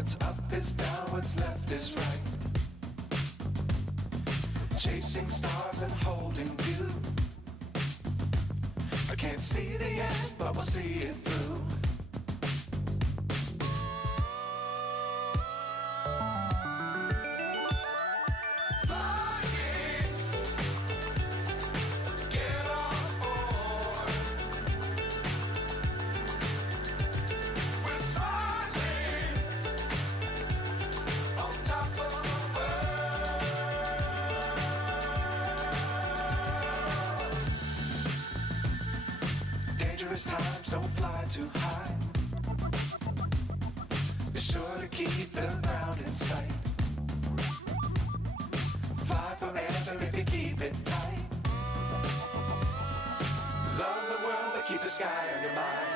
What's up is down, what's left is right. Chasing stars and holding you. I can't see the end, but we'll see it through. Dangerous times, don't fly too high. Be sure to keep the ground in sight. Fly forever if you keep it tight. Love the world, but keep the sky on your mind.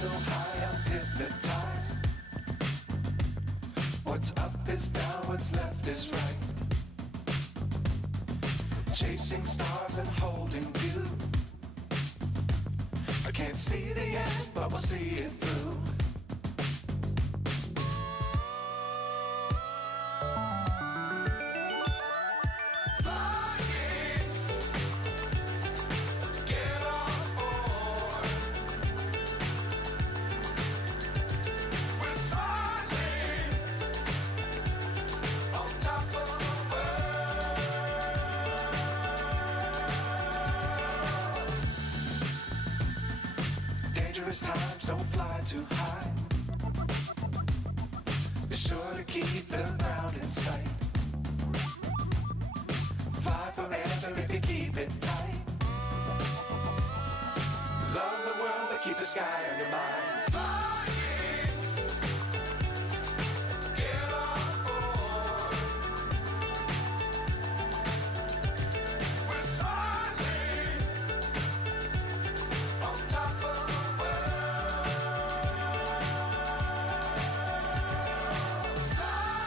So high, I'm hypnotized. What's up is down, what's left is right. Chasing stars and holding you. I can't see the end, but we'll see it through. Dangerous times, don't fly too high. Be sure to keep the ground in sight. Fly forever if you keep it tight. Love the world, but keep the sky on your mind.